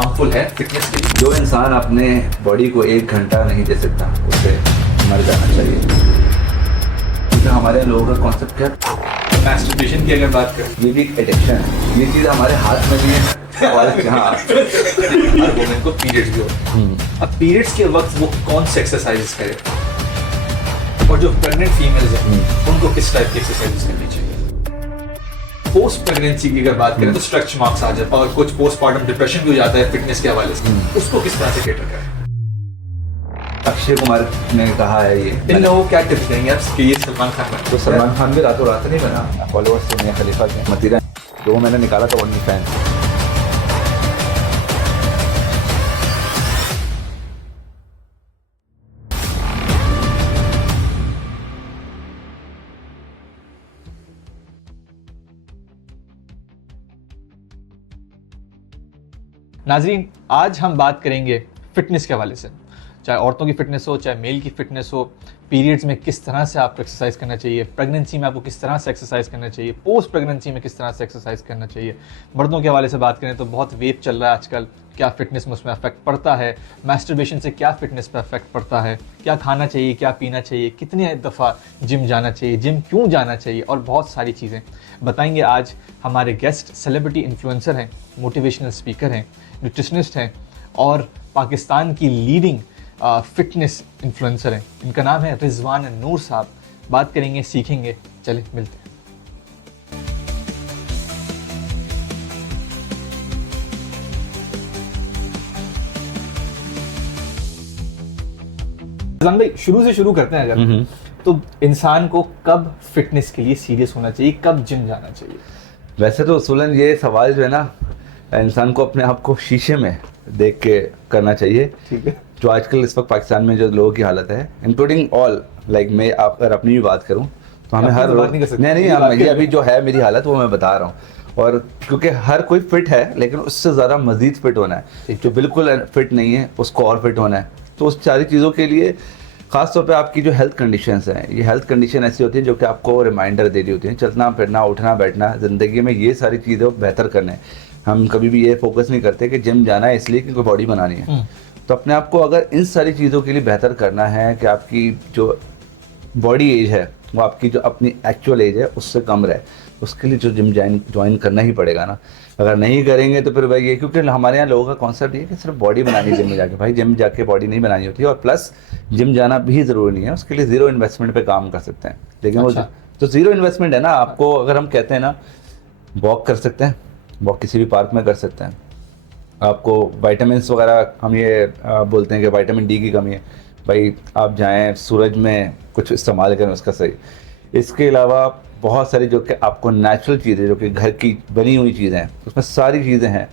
Harmful है fitness के लिए। जो इंसान अपने बॉडी को 1 घंटा नहीं दे सकता उसे मर जाना चाहिए, क्योंकि हमारे लोगों का कॉन्सेप्ट क्या है, मैस्टरबेशन की अगर बात करें, ये भी एक एडिक्शन है। ये चीज़ हमारे हाथ में भी है और हाँ, हर वुमेन को पीरियड्स भी होते हैं। अब पीरियड्स के वक्त वो कौन से एक्सरसाइजेस करे, और जो प्रेग्नेंट फीमेल्स हैं उनको किस टाइप की एक्सरसाइजेस करनी चाहिए। पोस्ट प्रेगनेंसी की अगर बात करें तो स्ट्रेच मार्क्स आ जाता है और कुछ पोस्टमार्टम डिप्रेशन भी हो जाता है फिटनेस के हवाले से, उसको किस तरह से कैटर करें। अक्षय कुमार ने कहा है ये, इन लोगों को क्या टिप्स देंगे आप कि ये सलमान खान है? तो सलमान खान भी रातों रात नहीं बना, फॉलोअर्स से मियां खलीफा के मतीरा 2 महीने निकाला था ओनली फैन। नाजरीन, आज हम बात करेंगे फिटनेस के हवाले से, चाहे औरतों की फिटनेस हो चाहे मेल की फिटनेस हो। पीरियड्स में किस तरह से आपको एक्सरसाइज करना चाहिए, प्रेगनेंसी में आपको किस तरह से एक्सरसाइज करना चाहिए, पोस्ट प्रेगनेंसी में किस तरह से एक्सरसाइज करना चाहिए। मर्दों के हवाले से बात करें तो बहुत वेव चल रहा है आजकल, क्या फिटनेस में उसमें अफेक्ट पड़ता है, मैस्टरबेशन से क्या फिटनेस पे अफेक्ट पड़ता है, क्या खाना चाहिए, क्या पीना चाहिए, कितनी दफ़ा जिम जाना चाहिए, जिम क्यों जाना चाहिए, और बहुत सारी चीज़ें बताएंगे आज हमारे गेस्ट। सेलिब्रिटी इन्फ्लुएंसर हैं, मोटिवेशनल स्पीकर हैं, न्यूट्रिशनिस्ट हैं और पाकिस्तान की लीडिंग फिटनेस इन्फ्लुएंसर हैं। इनका नाम है रिजवान नूर साहब। बात करेंगे, सीखेंगे, चले मिलते हैं। रिजवान भाई, शुरू से शुरू करते हैं अगर, तो इंसान को कब फिटनेस के लिए सीरियस होना चाहिए, कब जिम जाना चाहिए? वैसे तो उसूलन ये सवाल जो है ना, इंसान को अपने आप को शीशे में देख के करना चाहिए। ठीक है। जो आजकल इस वक्त पाकिस्तान में जो लोगों की हालत है, इंक्लूडिंग ऑल, लाइक मैं अगर अपनी भी बात करूं तो हमें हर रोज नहीं, अभी जो है मेरी हालत वो मैं बता रहा हूं। और क्योंकि हर कोई फिट है, लेकिन उससे ज़्यादा मजीद फिट होना है। जो बिल्कुल फिट नहीं है उसको और फिट होना है। तो उस सारी चीज़ों के लिए ख़ास तौर पे आपकी जो हेल्थ कंडीशंस हैं, ये हेल्थ कंडीशन ऐसी होती है जो कि आपको रिमाइंडर दे रही होती हैं। चलना फिरना, उठना बैठना, ज़िंदगी में ये सारी चीज़ें बेहतर करने। हम कभी भी ये फोकस नहीं करते कि जिम जाना है इसलिए कि कोई बॉडी बनानी है। तो अपने आप को अगर इन सारी चीज़ों के लिए बेहतर करना है कि आपकी जो बॉडी एज है वो आपकी जो अपनी एक्चुअल एज है उससे कम रहे, उसके लिए जो जिम ज्वाइन करना ही पड़ेगा ना। अगर नहीं करेंगे तो फिर भाई ये, क्योंकि हमारे यहाँ लोगों का कॉन्सेप्ट ये है कि सिर्फ बॉडी बनानी है जिम में जाके। भाई जिम जाके बॉडी नहीं बनानी होती है, और प्लस जिम जाना भी ज़रूरी नहीं है, उसके लिए ज़ीरो इन्वेस्टमेंट पे काम कर सकते हैं। लेकिन अच्छा। वो तो ज़ीरो इन्वेस्टमेंट है ना। आपको अगर हम कहते हैं ना, वॉक कर सकते हैं, वॉक किसी भी पार्क में कर सकते हैं। आपको विटामिन्स वगैरह, हम ये बोलते हैं कि विटामिन डी की कमी है, भाई आप जाएं सूरज में कुछ इस्तेमाल करें उसका सही। इसके अलावा बहुत सारी जो कि आपको नेचुरल चीज़ें, जो कि घर की बनी हुई चीज़ें हैं, उसमें सारी चीज़ें हैं,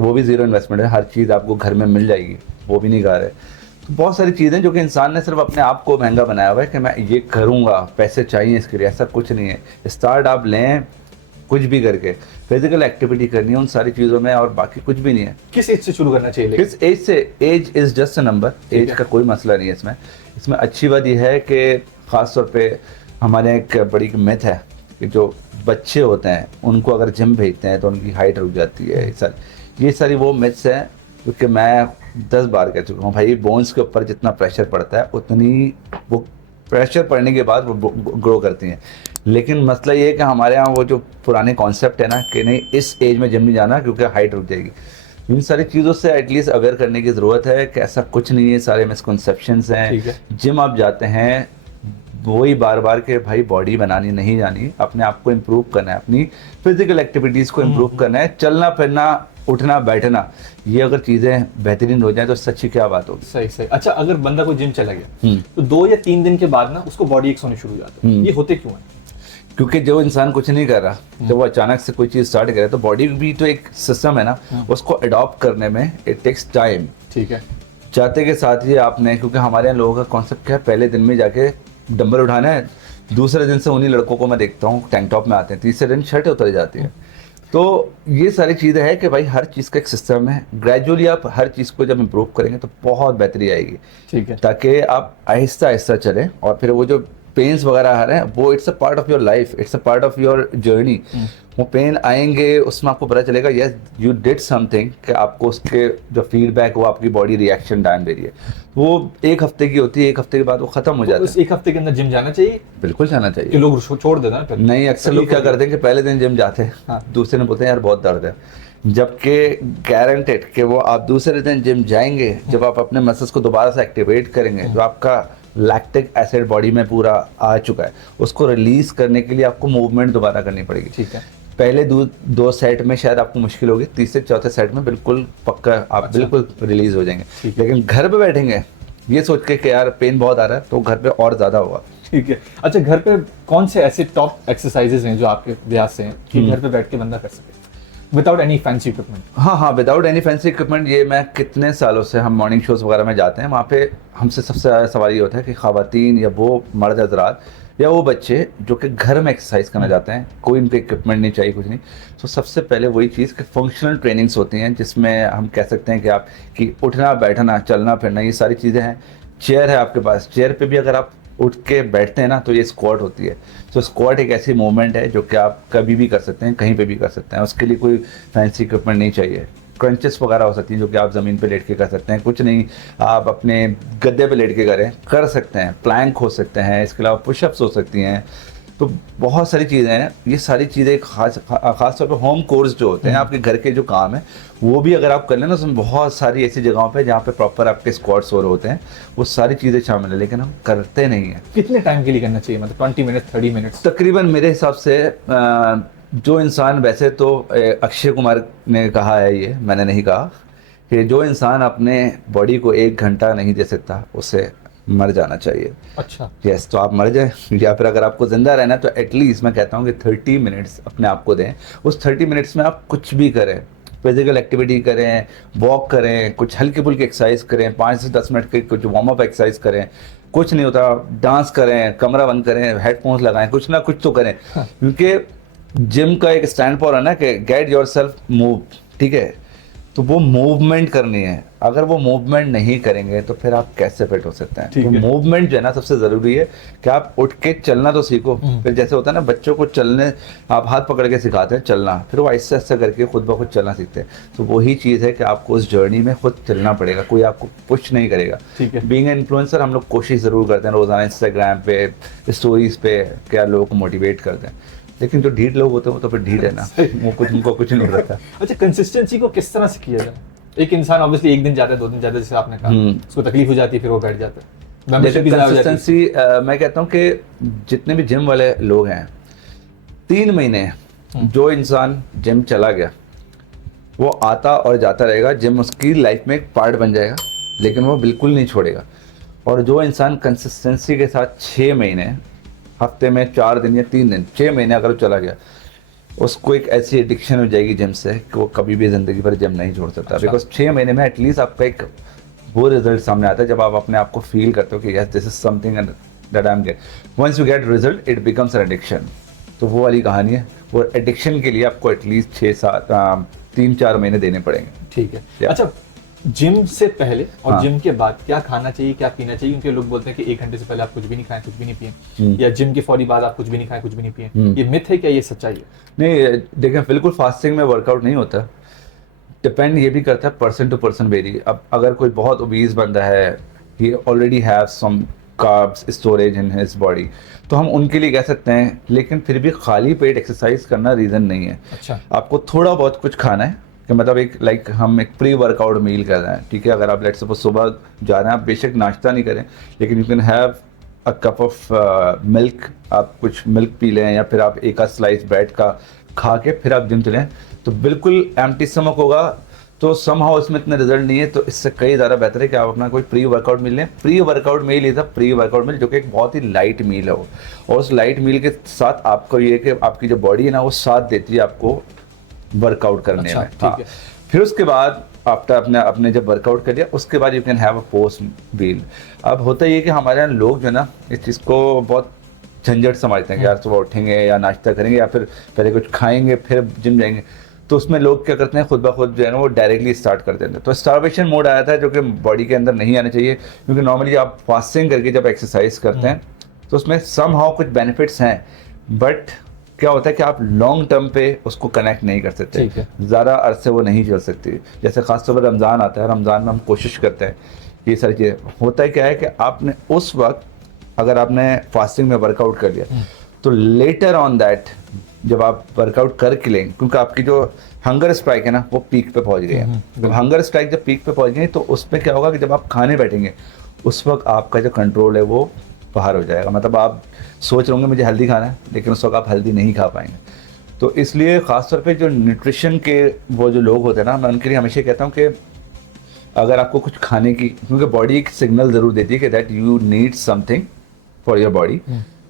वो भी ज़ीरो इन्वेस्टमेंट है। हर चीज़ आपको घर में मिल जाएगी, वो भी नहीं गा रहे। तो बहुत सारी चीज़ें जो कि इंसान ने सिर्फ अपने आप को महंगा बनाया हुआ है कि मैं ये करूँगा, पैसे चाहिए इसके लिए। ऐसा कुछ नहीं है। स्टार्ट आप लें कुछ भी करके, फिजिकल एक्टिविटी करनी है उन सारी चीज़ों में, और बाकी कुछ भी नहीं है। किस एज से शुरू करना चाहिए? किस एज से? Age is just a number, age का कोई मसला नहीं है इसमें। इसमें अच्छी बात यह है कि ख़ास तौर पे हमारे एक बड़ी मिथ है कि जो बच्चे होते हैं उनको अगर जिम भेजते हैं तो उनकी हाइट रुक जाती है। ये सारी वो मिथ्स हैं, क्योंकि मैं 10 बार कह चुका हूँ भाई, बोन्स के ऊपर जितना प्रेशर पड़ता है उतनी वो प्रेशर पड़ने के बाद वो ग्रो करती हैं। लेकिन मसला ये है कि हमारे यहाँ वो जो पुराने कॉन्सेप्ट है ना कि नहीं इस एज में जिम नहीं जाना क्योंकि हाइट रुक जाएगी। इन सारी चीज़ों से एटलीस्ट अवेयर करने की ज़रूरत है कि ऐसा कुछ नहीं है, सारे मिसकॉन्सेप्शंस हैं। जिम आप जाते हैं वही बार बार के भाई बॉडी बनानी नहीं जानी, अपने आप को इम्प्रूव करना है, अपनी फिजिकल एक्टिविटीज़ को इम्प्रूव करना है। चलना फिरना, उठना बैठना, ये अगर चीज़ें बेहतरीन हो जाए तो सच्ची क्या बात होगी। सही सही। अच्छा, अगर बंदा कोई जिम चला गया तो 2 या 3 दिन के बाद ना उसको बॉडी एक्स होने शुरू हो जाता है, ये होते क्यों है? क्योंकि जो इंसान कुछ नहीं कर रहा, जब वो अचानक से कोई चीज़ स्टार्ट करे तो बॉडी भी तो एक सिस्टम है ना, उसको अडॉप्ट करने में इट टेक्स टाइम। ठीक है। चाहते के साथ ही आपने, क्योंकि हमारे यहाँ लोगों का कॉन्सेप्ट क्या है, पहले दिन में जाके डंबल उठाना है, दूसरे दिन से उन्हीं लड़कों को मैं देखता हूँ टैंक टॉप में आते हैं, तीसरे दिन शर्ट उतर जाती है। तो ये सारी चीज़ें हैं कि भाई हर चीज़ का एक सिस्टम है। ग्रेजुअली आप हर चीज़ को जब इम्प्रूव करेंगे तो बहुत बेहतरी आएगी। ठीक है। ताकि आप आहिस्ता आहिस्ता चलें, और फिर वो जो पेन्स वगैरह आ रहे हैं वो it's a part of your life, it's a part of your journey. वो पेन आएंगे, उसमें आपको पता चलेगा यस यू डिड समथिंग, कि आपको उसके जो फीडबैक वो आपकी बॉडी रिएक्शन डाल दे रही है। वो एक हफ्ते की होती है, एक हफ्ते के बाद वो खत्म हो जाता है। एक हफ्ते के अंदर जिम जाना चाहिए? बिल्कुल जाना चाहिए। कि लोग छोड़ देना है? नहीं, अक्सर लोग क्या करते हैं कि पहले दिन जिम जाते हैं, हाँ। दूसरे दिन बोलते हैं यार बहुत दर्द है, जबकि गारंटेड कि वो आप दूसरे दिन जिम जाएंगे, जब आप अपने मसल्स को दोबारा से एक्टिवेट करेंगे, जो आपका लैक्टिक एसिड बॉडी में पूरा आ चुका है, उसको रिलीज करने के लिए आपको मूवमेंट दोबारा करनी पड़ेगी। ठीक है। पहले दो सेट में शायद आपको मुश्किल होगी, तीसरे चौथे सेट में बिल्कुल पक्का आप बिल्कुल रिलीज हो जाएंगे। लेकिन घर पे बैठेंगे ये सोच के कि यार पेन बहुत आ रहा है, तो घर पे और ज्यादा होगा। ठीक है। अच्छा, घर पे कौन से ऐसे टॉप एक्सरसाइजेज हैं जो आपके अभ्यास से हैं कि घर पे बैठ के बंदा कर सके विदाउट एनी फैंसी इक्विपमेंट? हाँ, विदाउट एनी फैंसी इक्विपमेंट। ये मैं कितने सालों से, हम मॉर्निंग शोज वगैरह में जाते हैं, वहाँ पे हमसे सबसे ज़्यादा सवाल ये होता है कि ख़वातीन या वो मर्द हज़रात या वो बच्चे जो कि घर में एक्सरसाइज करना चाहते हैं, कोई इनके इक्विपमेंट नहीं चाहिए, कुछ नहीं। तो सबसे पहले वही चीज़ कि फंक्शनल ट्रेनिंग्स होती हैं, जिसमें हम कह सकते हैं कि आप कि उठना बैठना चलना फिरना ये सारी चीज़ें हैं। चेयर है आपके पास, चेयर पे भी अगर आप उठ के बैठते हैं ना तो ये स्क्वाट होती है। तो स्क्वाट एक ऐसी मूवमेंट है जो कि आप कभी भी कर सकते हैं, कहीं पे भी कर सकते हैं, उसके लिए कोई फैंसी इक्विपमेंट नहीं चाहिए। क्रंचेस वगैरह हो सकती हैं जो कि आप ज़मीन पे लेट के कर सकते हैं, कुछ नहीं आप अपने गद्दे पे लेट के कर सकते हैं। प्लैंक हो सकते हैं, इसके अलावा पुशअप्स हो सकती हैं। तो बहुत सारी चीज़ें हैं। ये सारी चीज़ें खास तौर पे होम कोर्स जो होते हैं, आपके घर के जो काम है वो भी अगर आप कर लें ना, उसमें बहुत सारी ऐसी जगहों पे जहाँ पे प्रॉपर आपके स्क्वाट्स हो रहे होते हैं, वो सारी चीज़ें शामिल है, लेकिन हम करते नहीं हैं। कितने टाइम के लिए करना चाहिए? मतलब 20 मिनट 30 मिनट तकरीबन मेरे हिसाब से जो इंसान, वैसे तो अक्षय कुमार ने कहा है, ये मैंने नहीं कहा, कि जो इंसान अपने बॉडी को 1 घंटा नहीं दे सकता उसे मर जाना चाहिए। अच्छा। यस, तो आप मर जाए, या फिर अगर आपको जिंदा रहना तो एटलीस्ट मैं कहता हूँ कि 30 मिनट्स अपने आप को दें। उस 30 मिनट्स में आप कुछ भी करें, फिजिकल एक्टिविटी करें, वॉक करें, कुछ हल्की फुल्की एक्सरसाइज करें, 5 से 10 मिनट की कुछ वार्म अप एक्सरसाइज करें, कुछ नहीं होता डांस करें, कमरा बंद करें, हेडफोन्स लगाएं, कुछ ना कुछ तो करें। क्योंकि जिम का एक स्टैंड पर है ना कि गेट योरसेल्फ मूव, ठीक है, तो वो मूवमेंट करनी है। अगर वो मूवमेंट नहीं करेंगे तो फिर आप कैसे फिट हो सकते हैं? तो मूवमेंट जो है ना सबसे ज़रूरी है कि आप उठ के चलना तो सीखो। फिर जैसे होता है ना बच्चों को चलने, आप हाथ पकड़ के सिखाते हैं चलना, फिर वो आहिस्ता आहिस्ता करके खुद ब खुद चलना सीखते हैं। तो वही चीज़ है कि आपको उस जर्नी में खुद चलना पड़ेगा, कोई आपको पुश नहीं करेगा। बीइंग एन इन्फ्लुएंसर हम लोग कोशिश ज़रूर करते हैं रोज़ाना इंस्टाग्राम पे, स्टोरीज पे, क्या लोगों को मोटिवेट करते हैं, लेकिन जो ढीठ लोग होते हैं वो तो फिर ढीठ है ना, वो उनको कुछ नहीं रहता। अच्छा, कंसिस्टेंसी को किस तरह से किया जाए? एक इंसान ऑब्वियसली 1 दिन जाता है, 2 दिन जाता है, जैसे आपने कहा, उसको तकलीफ हो जाती है, फिर वो बैठ जाता है। कंसिस्टेंसी मैं कहता हूँ कि जितने भी जिम वाले लोग हैं, 3 महीने जो इंसान जिम चला गया वो आता और जाता रहेगा, जिम उसकी लाइफ में एक पार्ट बन जाएगा, लेकिन वो बिल्कुल नहीं छोड़ेगा। और जो इंसान कंसिस्टेंसी के साथ 6 महीने, हफ्ते में 4 दिन या 3 दिन, 6 महीने अगर वो चला गया, उसको एक ऐसी एडिक्शन हो जाएगी जिम से कि वो कभी भी ज़िंदगी भर जिम नहीं छोड़ सकता। बिकॉज 6 महीने में एटलीस्ट आपका एक वो रिजल्ट सामने आता है जब आप अपने आप को फील करते हो कि yes this is something that I am get. Once you get result it becomes an addiction. तो वो वाली कहानी है। वो एडिक्शन के लिए आपको एटलीस्ट 3-4 महीने देने पड़ेंगे। ठीक है। अच्छा, जिम से पहले और जिम के बाद क्या खाना चाहिए, क्या पीना चाहिए? क्योंकि लोग बोलते हैं कि 1 घंटे से पहले आप कुछ भी नहीं खाएं, कुछ भी नहीं पिए, या जिम के फौरी बाद आप कुछ भी नहीं खाएं, कुछ भी नहीं पिए। ये मिथ है क्या, ये सच्चाई है? नहीं, देखिए बिल्कुल फास्टिंग में वर्कआउट नहीं होता। डिपेंड ये भी करता है पर्सन टू पर्सन वेरी। अब अगर कोई बहुत ओबीज बंदा है, he already have some carbs storage in his body, तो हम उनके लिए कह सकते हैं, लेकिन फिर भी खाली पेट एक्सरसाइज करना रीज़न नहीं है। अच्छा। आपको थोड़ा बहुत कुछ खाना है, कि मतलब एक हम एक प्री वर्कआउट मील कर रहे हैं, ठीक है। अगर आप लेट्स सपोज सुबह जा रहे हैं, आप बेशक नाश्ता नहीं करें, लेकिन you can have a cup of milk, आप कुछ मिल्क पी लें, या फिर आप एक आध स्लाइस ब्रेड का खा के फिर आप जिम चलें, तो बिल्कुल एम्प्टी स्टमक होगा। तो समहाउ इसमें इतने रिजल्ट नहीं है, तो इससे कई ज़्यादा बेहतर है कि आप अपना कोई प्री वर्कआउट मील लें। Pre workout meal is a pre workout meal जो कि एक बहुत ही लाइट मील है वो, और उस लाइट मील के साथ आपको ये कि आपकी जो बॉडी है ना वो साथ देती है आपको वर्कआउट करने में। हाँ। फिर उसके बाद आफ्टर अपने जब वर्कआउट कर लिया, उसके बाद you can have a post meal. अब होता ये कि हमारे यहाँ लोग जो है ना इस चीज़ को बहुत झंझट समझते हैं कि यार सुबह उठेंगे या नाश्ता करेंगे या फिर पहले कुछ खाएंगे फिर जिम जाएंगे। तो उसमें लोग क्या करते हैं, खुद ब खुद जो है ना वो डायरेक्टली स्टार्ट कर देते हैं। तो स्टार्वेशन मोड आया था जो कि बॉडी के अंदर नहीं आना चाहिए, क्योंकि नॉर्मली आप फास्टिंग करके जब एक्सरसाइज करते हैं तो उसमें समहाउ कुछ बेनिफिट्स हैं, बट क्या होता है कि आप लॉन्ग टर्म पे उसको कनेक्ट नहीं कर सकते, ठीक है। ज़्यादा अरसे वो नहीं चल सकती। जैसे खासतौर पर रमज़ान आता है, रमज़ान में हम कोशिश करते हैं ये सारी चीज़ें। होता है क्या है कि आपने उस वक्त अगर आपने फास्टिंग में वर्कआउट कर लिया तो लेटर ऑन दैट जब आप वर्कआउट करके लें, क्योंकि आपकी जो हंगर स्पाइक है ना वो पीक पे पहुंच गई है। जब हंगर स्पाइक जब पीक पे पहुंच गई तो उस पर क्या होगा कि जब आप खाने बैठेंगे उस वक्त आपका जो कंट्रोल है वो बाहर हो जाएगा। मतलब आप सोच रहे होंगे मुझे हेल्दी खाना है, लेकिन उस वक्त आप हेल्दी नहीं खा पाएंगे। तो इसलिए ख़ासतौर पे जो न्यूट्रिशन के वो जो लोग होते हैं ना, मैं उनके लिए हमेशा कहता हूँ कि अगर आपको कुछ खाने की, क्योंकि बॉडी एक सिग्नल ज़रूर देती है कि that you need something for your body,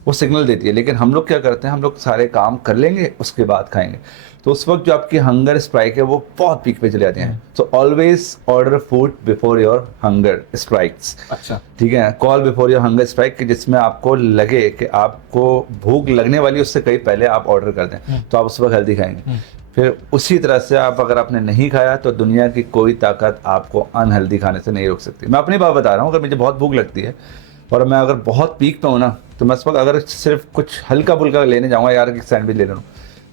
वो सिग्नल देती है। लेकिन हम लोग क्या करते हैं, हम लोग सारे काम कर लेंगे उसके बाद खाएंगे, तो उस वक्त जो आपकी हंगर स्पाइक है वो बहुत पीक पे चले जाते हैं। So always order food before your hunger spikes. अच्छा, ठीक है, call before your hunger spike, जिसमें आपको लगे कि आपको भूख लगने वाली उससे कहीं पहले आप ऑर्डर कर दें, तो आप उस वक्त हेल्दी खाएंगे। फिर उसी तरह से आप अगर आपने नहीं खाया तो दुनिया की कोई ताकत आपको अनहेल्दी खाने से नहीं रोक सकती। मैं अपनी बात बता रहा हूँ, अगर मुझे बहुत भूख लगती है और मैं अगर बहुत पीक पे हूँ ना, तो मैं इस वक्त अगर सिर्फ कुछ हल्का फुल्का लेने जाऊँगा, यार कि सैंडविच ले लूँ,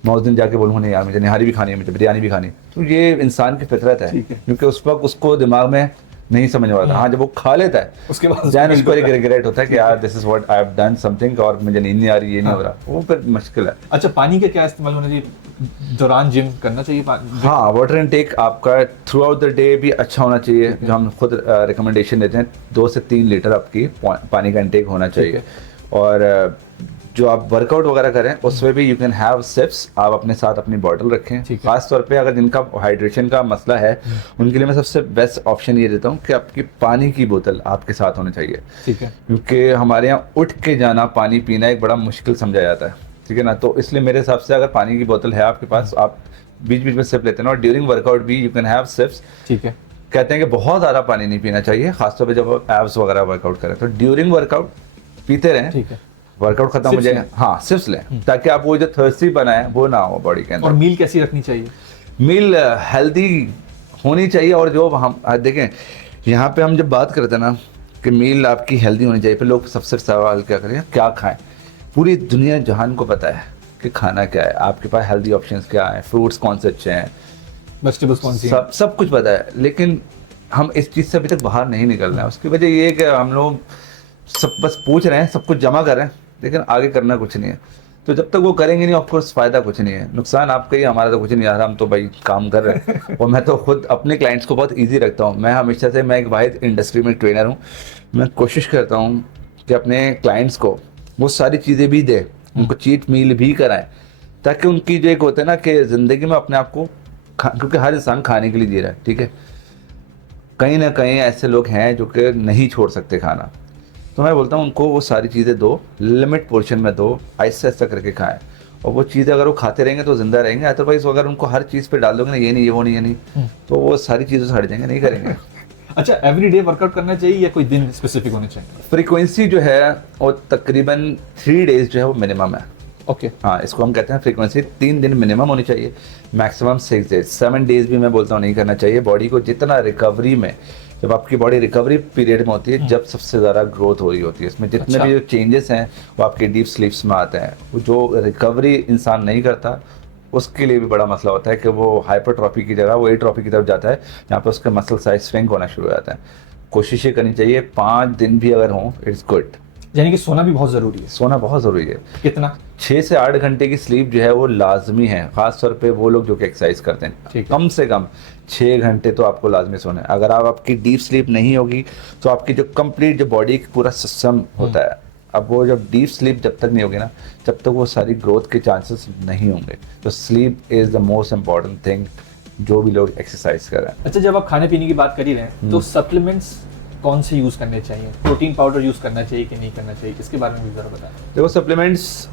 मैं उस दिन जाके बोलूँगा नहीं यार मुझे निहारी भी खानी है, मुझे बिरयानी भी खानी है, तो ये इंसान की फितरत है। क्योंकि उस वक्त उसको दिमाग में नहीं समझ में आता। हाँ, जब वो खा लेता है उसके बाद जैन उसको एक रिग्रेट होता है कि यार this is what I have done something, और मुझे नींद नहीं आ रही, ये नहीं हो रहा, वो फिर मुश्किल है। अच्छा, पानी का क्या इस्तेमाल होना चाहिए दौरान जिम करना चाहिए? हाँ, वाटर इनटेक आपका थ्रू आउट द डे भी अच्छा होना चाहिए। जो हम खुद रिकमेंडेशन देते हैं 2 से 3 लीटर आपकी पानी का इनटेक होना चाहिए। और जो आप वर्कआउट वगैरह करें उसमें भी यू कैन हैव सिप्स, आप अपने साथ अपनी बॉटल रखें। खास तौर पे अगर जिनका हाइड्रेशन का मसला है उनके लिए मैं सबसे बेस्ट ऑप्शन ये देता हूँ कि आपकी पानी की बोतल आपके साथ होनी चाहिए। ठीक है, क्योंकि हमारे यहाँ उठ के जाना पानी पीना एक बड़ा मुश्किल समझा जाता है, ठीक है ना। तो इसलिए मेरे हिसाब से अगर पानी की बोतल है आपके पास, आप बीच बीच में सिप लेते हैं, और ड्यूरिंग वर्कआउट भी यू कैन हैव सिप्स। ठीक है, कहते हैं कि बहुत ज़्यादा पानी नहीं पीना चाहिए, खासतौर पे जब आप एब्स वगैरह वर्कआउट करें, तो ड्यूरिंग वर्कआउट पीते रहें। ठीक है, वर्कआउट खत्म हो जाए, हाँ सिप्स लें, ताकि आप वो जो थर्स्टी बना है वो ना हो बॉडी के अंदर। और मील कैसी रखनी चाहिए? मील हेल्दी होनी चाहिए। और जो हम देखें यहाँ पे हम जब बात करते हैं ना कि मील आपकी हेल्दी होनी चाहिए, फिर लोग सबसे सवाल क्या करें, क्या खाएं। पूरी दुनिया जहान को पता है कि खाना क्या है, आपके पास हेल्दी ऑप्शंस क्या है, फ्रूट्स कौन से अच्छे हैं, वेजिटेबल्स कौन सी हैं, सब कुछ पता है। लेकिन हम इस चीज़ से अभी तक बाहर नहीं निकल रहे हैं। उसकी वजह ये है कि हम लोग सब बस पूछ रहे हैं, सब कुछ जमा कर रहे हैं, लेकिन आगे करना कुछ नहीं है। तो जब तक वो करेंगे नहीं, ऑफकोर्स फ़ायदा कुछ नहीं है, नुकसान आपका ही, हमारा तो कुछ नहीं आ रहा, हम तो भाई काम कर रहे हैं। और मैं तो खुद अपने क्लाइंट्स को बहुत ईजी रखता हूँ। मैं हमेशा से, मैं एक वाहिद इंडस्ट्री में ट्रेनर हूँ, मैं कोशिश करता हूँ कि अपने क्लाइंट्स को वो सारी चीज़ें भी दे, उनको चीट मील भी कराएं, ताकि उनकी जो एक होता है ना कि ज़िंदगी में अपने आप को क्योंकि हर इंसान खाने के लिए जी रहा है, ठीक है, कहीं ना कहीं ऐसे लोग हैं जो कि नहीं छोड़ सकते खाना। तो मैं बोलता हूँ उनको वो सारी चीज़ें दो, लिमिट पोर्शन में दो, आहिस्ता आहिस्ता करके खाएं। और वो चीज़ें अगर वो खाते रहेंगे तो जिंदा रहेंगे, अदरवाइज अगर उनको हर चीज़ पे डाल दोगे ना, ये नहीं, ये वो नहीं, ये नहीं, तो वो सारी चीज़ों से हट जाएंगे, नहीं करेंगे। अच्छा, एवरीडे वर्कआउट करना चाहिए या कोई दिन स्पेसिफिक होने चाहिए? फ्रीक्वेंसी जो है वो तकरीबन 3 डेज जो है वो मिनिमम है। ओके, हाँ, इसको हम कहते हैं फ्रीक्वेंसी 3 दिन मिनिमम होनी चाहिए, मैक्सिमम 6 डेज। 7 डेज भी मैं बोलता हूँ नहीं करना चाहिए। बॉडी को जितना रिकवरी में, जब आपकी बॉडी रिकवरी पीरियड में होती है, जब सबसे ज़्यादा ग्रोथ हो रही होती है, इसमें जितने भी जो चेंजेस हैं वो आपके डीप स्लीप्स में आते हैं। वो जो रिकवरी इंसान नहीं करता उसके लिए भी बड़ा मसला होता है कि वो हाइपरट्रॉफी की जगह वो एट्रॉफी की तरफ जाता है, जहाँ पर उसका मसल साइज स्विंग होना शुरू हो जाता है। कोशिश ये करनी चाहिए 5 दिन भी अगर हों, इट्स गुड। यानी कि सोना भी बहुत ज़रूरी है? सोना बहुत ज़रूरी है। कितना? 6 से 8 घंटे की स्लीप जो है वो लाजमी है, खास तौर पे वो लोग जो कि एक्सरसाइज करते हैं। कम से कम 6 घंटे तो आपको लाजमी सोना है। अगर आपकी डीप स्लीप नहीं होगी तो आपकी जो कंप्लीट जो बॉडी का पूरा सिस्टम होता है, अब वो जब डीप स्लीप जब तक नहीं होगी ना, जब तक वो सारी ग्रोथ के चांसेस नहीं होंगे। तो sleep is the most important thing जो भी लोग एक्सरसाइज कर रहे हैं। अच्छा, जब आप खाने पीने की बात कर ही रहे हैं, तो सप्लीमेंट्स कौन से यूज़ करने चाहिए? प्रोटीन पाउडर यूज़ करना चाहिए कि नहीं करना चाहिए? इसके बारे में भी ज़रा बताएं। देखो, सप्लीमेंट्स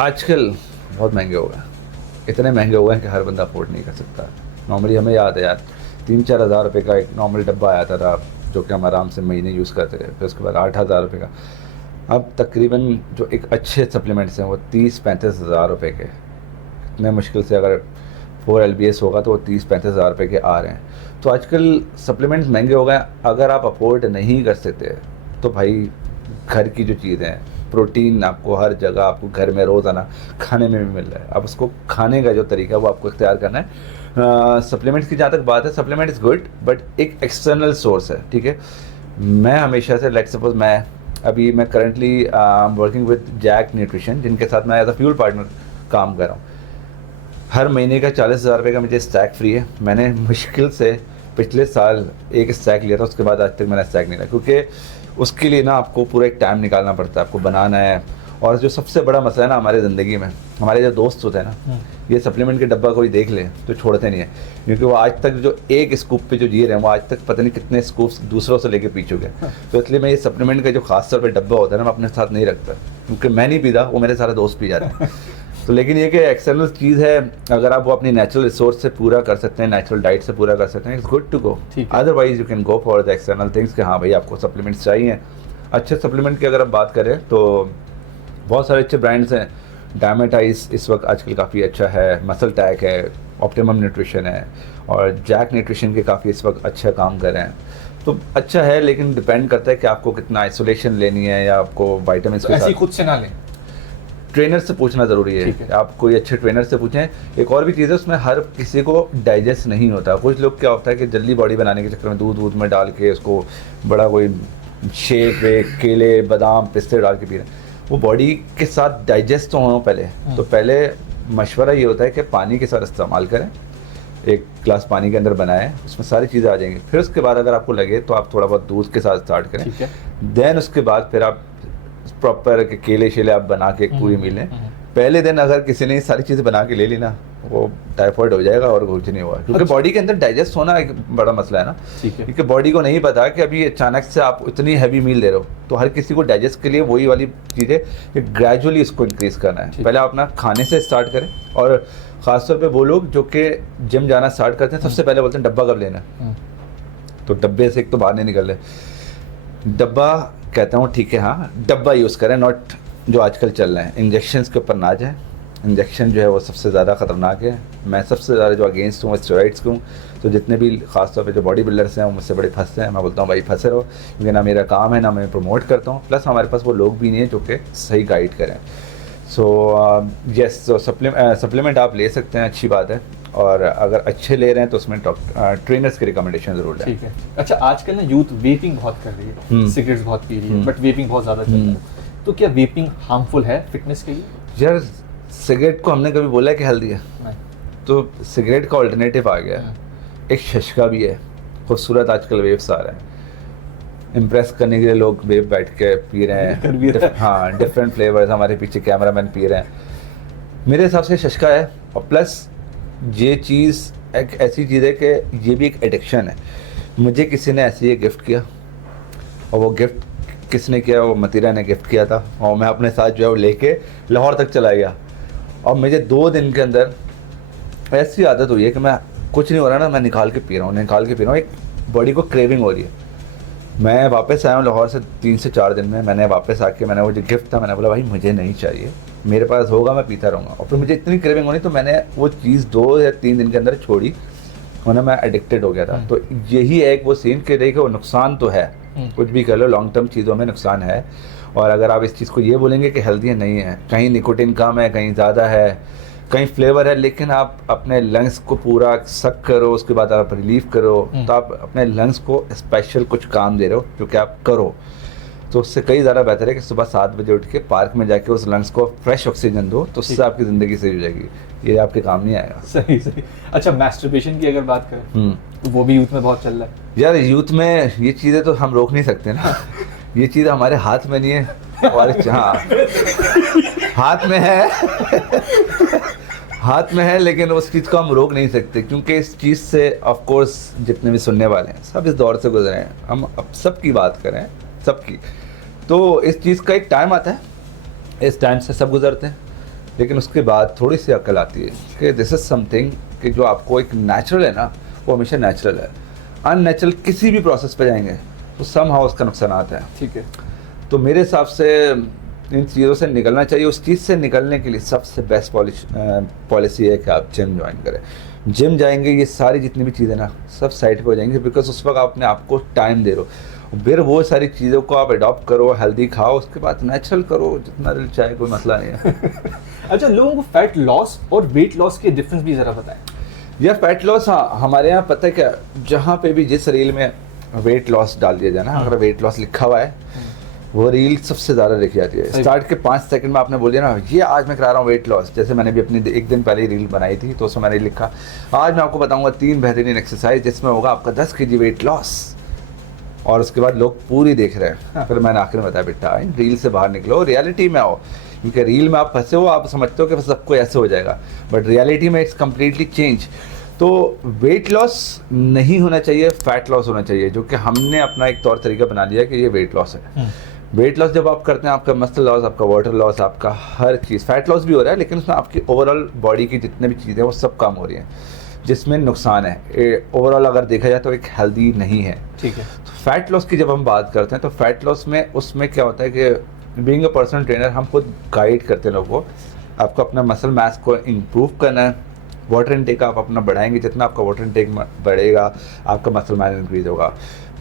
आजकल बहुत महंगे हो गए, इतने महंगे हो गए कि हर बंदा अफोर्ड नहीं कर सकता। नॉर्मली हमें याद है यार 3-4 हज़ार रुपये का एक नॉर्मल डब्बा आया था जो कि हम आराम से महीने यूज़ करते थे। फिर उसके बाद 8,000 रुपये का। अब तकरीबन जो एक अच्छे सप्लीमेंट्स हैं वो 30-35 हज़ार रुपये के, इतने मुश्किल से अगर 4 LBS होगा तो वो 30-35 हज़ार रुपये के आ रहे हैं। तो आजकल सप्लीमेंट्स महंगे हो गए। अगर आप अफोर्ड नहीं कर सकते तो भाई घर की जो चीज़ें हैं, प्रोटीन आपको हर जगह, आपको घर में रोज़ाना खाने में भी मिल रहा है। अब उसको खाने का जो तरीका है वो आपको इख्तियार करना है। सप्लीमेंट्स की जहाँ तक बात है, सप्लीमेंट इज़ गुड बट एक एक्सटर्नल सोर्स है, ठीक है। मैं हमेशा से लेट सपोज मैं currently working with Jack nutrition, जिनके साथ मैं एज अ फ्यूल पार्टनर काम कर रहा हूँ। हर महीने का 40,000 रुपये का मुझे स्टैक फ्री है। मैंने मुश्किल से पिछले साल एक स्टैक लिया था, उसके बाद आज तक मैंने स्टैक नहीं लिया, क्योंकि उसके लिए ना आपको पूरा एक टाइम निकालना पड़ता है, आपको बनाना है। और जो सबसे बड़ा मसला है ना हमारे ज़िंदगी में, हमारे जो दोस्त होते हैं ना, ये सप्लीमेंट के डब्बा कोई देख ले तो छोड़ते नहीं है, क्योंकि वो आज तक जो एक स्कूप पे जो जी रहे हैं वो आज तक पता नहीं कितने स्कूप्स दूसरों से लेके पी चुके हैं। तो इसलिए मैं ये सप्लीमेंट का जो खास तौर पर डब्बा होता है ना, मैं अपने साथ नहीं रखता, क्योंकि मैं नहीं पीता, वो मेरे सारे दोस्त पी जाते हैं। तो लेकिन ये कि एक्सटर्नल चीज़ है, अगर आप वो अपनी नेचुरल रिसोर्स से पूरा कर सकते हैं, नेचुरल डाइट से पूरा कर सकते हैं, it's good to go. Otherwise you can go for the external things कि हाँ भाई आपको सप्लीमेंट्स चाहिए। अच्छे सप्लीमेंट की अगर आप बात करें तो बहुत सारे अच्छे ब्रांड्स हैं। डायमेटाइज इस वक्त आजकल काफ़ी अच्छा है, मसल टैक है, ऑप्टिमम न्यूट्रिशन है, और जैक न्यूट्रिशन के काफ़ी इस वक्त अच्छा काम कर रहे हैं। तो अच्छा है, लेकिन डिपेंड करता है कि आपको कितना आइसोलेशन लेनी है या आपको वाइटामिन तो ऐसे खुद से ना लें, ट्रेनर से पूछना ज़रूरी है। आप कोई अच्छे ट्रेनर से पूछें। एक और भी चीज़ है, उसमें हर किसी को डाइजेस्ट नहीं होता। कुछ लोग क्या होता है कि जल्दी बॉडी बनाने के चक्कर में दूध में डाल के उसको बड़ा कोई शेक वेक, केले, बादाम, पिस्ते डाल के पी रहे हैं, वो बॉडी के साथ डाइजेस्ट तो होना पहले। तो पहले मशवरा ये होता है कि पानी के साथ इस्तेमाल करें, एक गिलास पानी के अंदर बनाएं, उसमें सारी चीज़ें आ जाएंगी। फिर उसके बाद अगर आपको लगे तो आप थोड़ा बहुत दूध के साथ स्टार्ट करें, देन उसके बाद फिर आप प्रॉपर केले शेले आप बना के एक पूरी मील लें। पहले दिन अगर किसी ने सारी चीज़ें बना के ले ली ना, वो टाइफाइड हो जाएगा और कुछ नहीं हुआ, क्योंकि बॉडी के अंदर डाइजेस्ट होना एक बड़ा मसला है ना। क्योंकि बॉडी को नहीं पता कि अभी अचानक से आप इतनी हैवी मील दे रहे हो, तो हर किसी को डाइजेस्ट के लिए वही वाली चीज़ें कि ग्रेजुअली इसको इंक्रीज़ करना है। पहले आप अपना खाने से स्टार्ट करें, और ख़ासतौर पर वो लोग जो कि जिम जाना स्टार्ट करते हैं, सबसे पहले बोलते हैं डब्बा कब लेना, तो डब्बे से एक तो बाहर नहीं निकल रहे। डब्बा कहता हूँ ठीक है, हाँ डब्बा यूज़ करें, नॉट जो आजकल चल रहे हैं इंजेक्शंस के ऊपर ना जाए। इंजेक्शन जो है वो सबसे ज़्यादा ख़तरनाक है। मैं सबसे ज़्यादा जो अगेंस्ट हूँ वो स्टेरॉइड्स को। तो जितने भी ख़ासतौर पे जो बॉडी बिल्डर्स हैं वो मुझसे बड़े फंसते हैं। मैं बोलता हूँ भाई फंसे रहो, क्योंकि ना मेरा काम है ना मैं प्रमोट करता हूँ, प्लस हमारे पास वो लोग भी नहीं है जो कि सही गाइड करें। सो यस, तो सप्लीमेंट आप ले सकते हैं, अच्छी बात है, और अगर अच्छे ले रहे हैं तो उसमें ट्रेनर्स की रिकमेंडेशन ज़रूर है। ठीक है। अच्छा, आजकल ना यूथ वेपिंग बहुत कर रही है, सिगरेट्स बहुत पी रही है, बट वेपिंग बहुत ज़्यादा चल रहा है, तो क्या वेपिंग हार्मफुल है फिटनेस के लिए? यार सिगरेट को हमने कभी बोला है कि हेल्दी है? नहीं। तो सिगरेट का ऑल्टरनेटिव आ गया है, एक शशका भी है, खूबसूरत आजकल वेव्स आ रहे हैं, इम्प्रेस करने के लिए लोग वेव बैठ के पी रहे हैं। हाँ, डिफरेंट फ्लेवर्स, हमारे पीछे कैमरामैन पी रहे हैं। मेरे हिसाब से शशका है, और प्लस ये चीज़ एक ऐसी चीज़ है कि ये भी एक एडिक्शन है। मुझे किसी ने ऐसे ही गिफ्ट किया, और वो गिफ्ट किसने किया? वो मतीरा ने गिफ्ट किया था, और मैं अपने साथ जो है वो लेके लाहौर तक चला गया। और मुझे 2 दिन के अंदर ऐसी आदत हुई है कि मैं कुछ नहीं हो रहा ना, मैं निकाल के पी रहा हूँ, एक बॉडी को क्रेविंग हो रही है। मैं वापस आया हूँ लाहौर से 3 से 4 दिन में। मैंने वापस आके मैंने वो जो गिफ्ट था, मैंने बोला भाई मुझे नहीं चाहिए, मेरे पास होगा मैं पीता रहूँगा। और फिर मुझे इतनी क्रेविंग होनी, तो मैंने वो चीज़ 2 या 3 दिन के अंदर छोड़ी, वरना मैं एडिक्टेड हो गया था। तो यही एक वो सीन के देखिए, वो नुकसान तो है, कुछ भी कर लो, लॉन्ग टर्म चीज़ों में नुकसान है। और अगर आप इस चीज़ को ये बोलेंगे कि हेल्दी है, नहीं है, कहीं निकोटिन कम है, कहीं ज़्यादा है, कहीं फ्लेवर है, लेकिन आप अपने लंग्स को पूरा सक करो, उसके बाद आप रिलीफ करो, तो आप अपने लंग्स को स्पेशल कुछ काम दे रहे हो, क्योंकि आप करो, तो उससे कई ज़्यादा बेहतर है कि सुबह 7 बजे उठ के पार्क में जाके उस लंग्स को फ्रेश ऑक्सीजन दो, तो उससे आपकी ज़िंदगी सही हो जाएगी। ये आपके काम नहीं आएगा। सही। अच्छा, मैस्टरबेशन की अगर बात करें तो वो भी यूथ में बहुत चल रहा है। यार यूथ में ये चीज़ें तो हम रोक नहीं सकते ना, ये चीज़ हमारे हाथ में नहीं है, और हाँ हाथ में है हाथ में है, लेकिन उस चीज़ को हम रोक नहीं सकते, क्योंकि इस चीज़ से ऑफ कोर्स जितने भी सुनने वाले हैं सब इस दौर से गुजरे हैं। हम अब सबकी बात करें, सबकी, तो इस चीज़ का एक टाइम आता है, इस टाइम से सब गुजरते हैं, लेकिन उसके बाद थोड़ी सी अक्ल आती है कि दिस इज़ समथिंग कि जो आपको एक नेचुरल है ना, वो हमेशा नेचुरल है। अननेचुरल किसी भी प्रोसेस पे जाएंगे तो समहाउ उसका नुकसान आता है। ठीक है। तो मेरे हिसाब से इन चीज़ों से निकलना चाहिए। उस चीज़ से निकलने के लिए सबसे बेस्ट पॉलिसी है कि आप जिम ज्वाइन करें। जिम जाएंगे, ये सारी जितनी भी चीज़ें ना सब साइड पे हो जाएंगी, बिकॉज उस वक्त आप अपने आप को टाइम दे रहे हो। फिर वो सारी चीज़ों को आप अडॉप्ट करो, हेल्दी खाओ, उसके बाद नेचुरल करो जितना दिल चाहे, कोई मसला नहीं है। अच्छा, लोगों को फैट लॉस और वेट लॉस के डिफरेंस भी ज़रा बताएं। यह फैट लॉस, हाँ हमारे यहाँ पता है क्या, जहाँ पे भी जिस रील में वेट लॉस डाल दिया जाए ना, अगर वेट लॉस लिखा हुआ है वो रील सबसे ज़्यादा लिखी जाती है। स्टार्ट के 5 सेकंड में आपने बोल दिया ना ये आज मैं करा रहा हूँ वेट लॉस, जैसे मैंने भी अपनी एक दिन पहले रील बनाई थी तो उसमें मैंने लिखा आज मैं आपको बताऊंगा 3 बेहतरीन एक्सरसाइज जिसमें होगा आपका 10 kg वेट लॉस, और उसके बाद लोग पूरी देख रहे हैं। फिर मैंने आखिर में बताया बेटा रील से बाहर निकलो, रियलिटी में आओ, क्योंकि रील में आप फंसे हो, आप समझते हो कि सबको ऐसे हो जाएगा, बट रियलिटी में इट्स कम्प्लीटली चेंज। तो वेट लॉस नहीं होना चाहिए, फैट लॉस होना चाहिए, जो कि हमने अपना एक तौर तरीका बना लिया कि ये वेट लॉस है। वेट लॉस जब आप करते हैं, आपका मसल लॉस, आपका वाटर लॉस, आपका हर चीज़, फैट लॉस भी हो रहा है लेकिन उसमें आपकी ओवरऑल बॉडी की जितने भी चीज़ें हैं वो सब कम हो रही हैं, जिसमें नुकसान है ओवरऑल अगर देखा जाए तो एक हेल्दी नहीं है। ठीक है। तो फैट लॉस की जब हम बात करते हैं तो फैट लॉस में उसमें क्या होता है कि बीइंग अ पर्सनल ट्रेनर हम खुद गाइड करते हैं लोगों को, आपको अपना मसल मास को इम्प्रूव करना है, वाटर इनटेक आप अपना बढ़ाएंगे, जितना आपका वाटर इनटेक बढ़ेगा आपका मसल मास इंक्रीज होगा।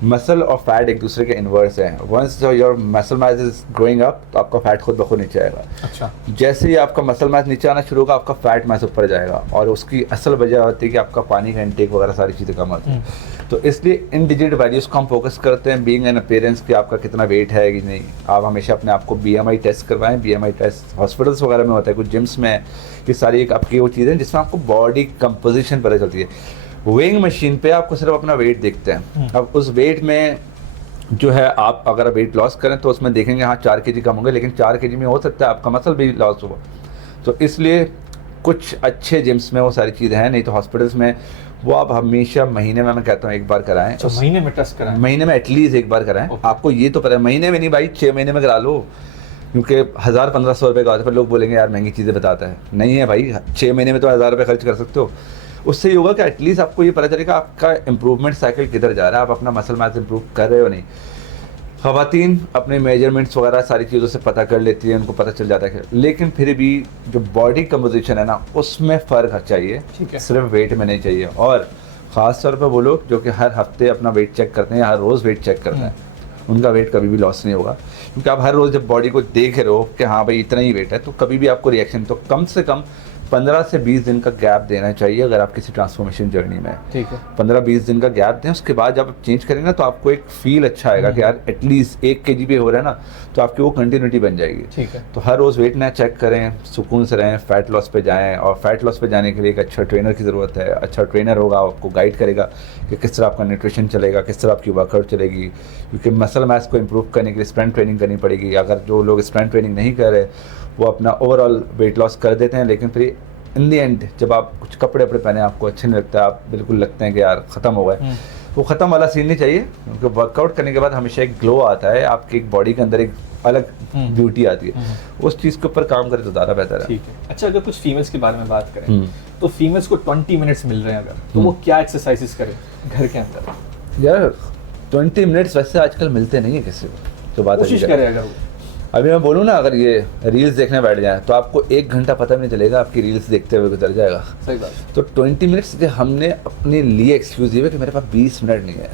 मसल और फैट एक दूसरे के इन्वर्स हैं, once your muscle mass is growing up तो आपका फैट खुद ब खुद नीचे आएगा। अच्छा। जैसे ही आपका मसल मास नीचे आना शुरू होगा आपका फैट मास ऊपर जाएगा, और उसकी असल वजह होती है कि आपका पानी का इनटेक वगैरह सारी चीज़ें कम होती हैं। तो इसलिए इन डिजिट वैल्यूज़ को हम फोकस करते हैं, बीइंग एन अपीयरेंस कि आपका कितना वेट है कि नहीं। आप हमेशा अपने आप को BMI टेस्ट करवाएं, BMI टेस्ट हॉस्पिटल्स वगैरह में होता है, कुछ जिम्स में, ये सारी एक आपकी वो चीज़ें जिसमें आपको बॉडी कंपोजिशन पता चलती है। वेइंग मशीन पे आपको सिर्फ अपना वेट देखते हैं, अब उस वेट में जो है आप अगर वेट लॉस करें तो उसमें देखेंगे हाँ 4 kg कम होंगे, लेकिन 4 kg में हो सकता है आपका मसल भी लॉस हो। तो इसलिए कुछ अच्छे जिम्स में वो सारी चीज़ें हैं, नहीं तो हॉस्पिटल्स में वो आप हमेशा महीने में, मैं कहता हूँ एक बार कराएं। तो महीने में टेस्ट कराएं, महीने में एटलीस्ट एक बार कराएं। आपको ये तो पता है, महीने में नहीं भाई 6 महीने में करा लो, क्योंकि 1000-1500 रुपये का होता है। फिर लोग बोलेंगे यार महंगी चीज़ें बताता है, नहीं है भाई, 6 महीने में तो 1000 रुपये खर्च कर सकते हो। उससे ये होगा कि एटलीस्ट आपको ये पता चलेगा आपका इंप्रूवमेंट साइकिल किधर जा रहा है, आप अपना मसल मास इंप्रूव कर रहे हो नहीं। ख़वातीन अपने मेजरमेंट्स वगैरह सारी चीज़ों से पता कर लेती है, उनको पता चल जाता है, लेकिन फिर भी जो बॉडी कंपोजिशन है ना उसमें फ़र्क चाहिए, ठीक है, सिर्फ वेट में नहीं चाहिए। और ख़ास तौर पर वो लोग जो कि हर हफ्ते अपना वेट चेक करते हैं या हर रोज़ वेट चेक करते हैं, उनका वेट कभी भी लॉस नहीं होगा, क्योंकि आप हर रोज़ जब बॉडी को देख रहे हो कि हाँ भाई इतना ही वेट है, तो कभी भी आपको रिएक्शन, तो कम से कम 15 से 20 दिन का गैप देना चाहिए अगर आप किसी ट्रांसफॉर्मेशन जर्नी में। ठीक है, 15-20 दिन का गैप दें, उसके बाद जब आप चेंज करेंगे ना तो आपको एक फील अच्छा आएगा कि यार एटलीस्ट 1 kg भी हो रहा है ना, तो आपकी वो कंटिन्यूटी बन जाएगी। ठीक है। तो हर रोज़ वेट ना चेक करें, सुकून से रहें, फैट लॉस पे जाएं, और फैट लॉस पे जाने के लिए एक अच्छा ट्रेनर की ज़रूरत है। अच्छा ट्रेनर होगा, आपको गाइड करेगा कि किस तरह आपका न्यूट्रिशन चलेगा, किस तरह आपकी वर्कआउट चलेगी, क्योंकि मसल मास को इम्प्रूव करने के लिए स्ट्रेंथ ट्रेनिंग करनी पड़ेगी। अगर जो लोग स्ट्रेंथ ट्रेनिंग नहीं कर रहे वो अपना ओवरऑल वेट लॉस कर देते हैं, लेकिन फिर इन दी एंड जब आप कुछ कपड़े पहने आपको अच्छे नहीं लगता, आप बिल्कुल लगते हैं कि यार ख़त्म हो गए, वो ख़त्म वाला सीन नहीं चाहिए, क्योंकि वर्कआउट करने के बाद हमेशा एक ग्लो आता है, आपकी एक बॉडी के अंदर एक अलग ब्यूटी आती है, उस चीज़ के ऊपर काम करें तो ज़्यादा बेहतर है। ठीक है। अच्छा, अगर कुछ फीमेल्स के बारे में बात करें तो फीमेल्स को 20 मिनट्स मिल रहे हैं अगर, तो वो क्या एक्सरसाइजेस करें घर के अंदर? यार 20 मिनट्स वैसे आजकल मिलते नहीं है किसी को, तो बात कोशिश करें अगर वो, अभी मैं बोलूँ ना, अगर ये रील्स देखने बैठ जाए तो आपको 1 घंटा पता भी नहीं चलेगा, आपकी रील्स देखते हुए गुजर जाएगा। सही बात। तो 20 मिनट्स हमने अपने लिए एक्सक्यूज़ दिए कि मेरे पास 20 मिनट नहीं है,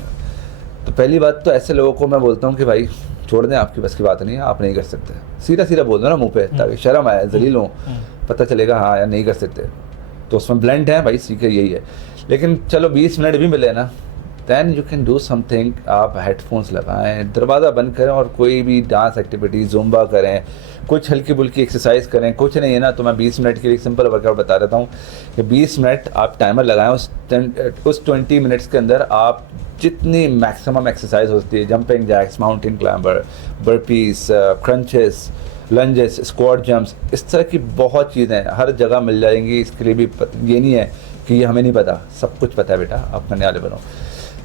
तो पहली बात तो ऐसे लोगों को मैं बोलता हूँ कि भाई छोड़ दें, आपकी बस की बात नहीं है, आप नहीं कर सकते, सीधा सीधा बोल दो ना मुँह पे, ताकि शर्म आए, जलील हो, पता चलेगा हाँ यार नहीं कर सकते। तो उसमें ब्लेंड है भाई, सीखे यही है, लेकिन चलो 20 मिनट भी मिले ना, then you can do something. आप हेडफोन्स लगाएं, दरवाज़ा बंद करें और कोई भी डांस एक्टिविटी, ज़ुम्बा करें, कुछ हल्की बुल्की एक्सरसाइज करें। कुछ नहीं है ना तो मैं 20 मिनट के लिए सिंपल वर्कआउट बता देता हूँ कि 20 मिनट आप टाइमर लगाएं, उस 20 मिनट्स के अंदर आप जितनी मैक्सिमम एक्सरसाइज होती है, jumping jacks, mountain climber, burpees, crunches, lunges, squat jumps, इस तरह की बहुत चीज़ें हर जगह मिल जाएंगी। इसके लिए भी ये नहीं है कि ये हमें नहीं पता, सब कुछ पता है बेटा, आप करने वाले बनो।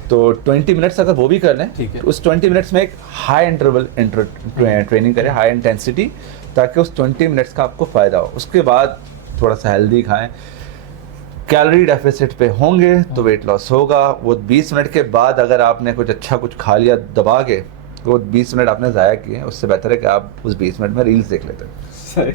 तो 20 मिनट्स अगर वो भी कर लें, ठीक है, उस 20 मिनट्स में एक हाई इंटरवल ट्रेनिंग करें, हाई इंटेंसिटी, ताकि उस 20 मिनट्स का आपको फ़ायदा हो। उसके बाद थोड़ा सा हेल्दी खाएं, कैलोरी डेफिसिट पे होंगे तो वेट लॉस होगा। वो 20 मिनट के बाद अगर आपने कुछ अच्छा कुछ खा लिया दबा के, तो वो 20 मिनट आपने ज़ाया किए, उससे बेहतर है कि आप उस 20 मिनट में रील्स देख लेते हैं।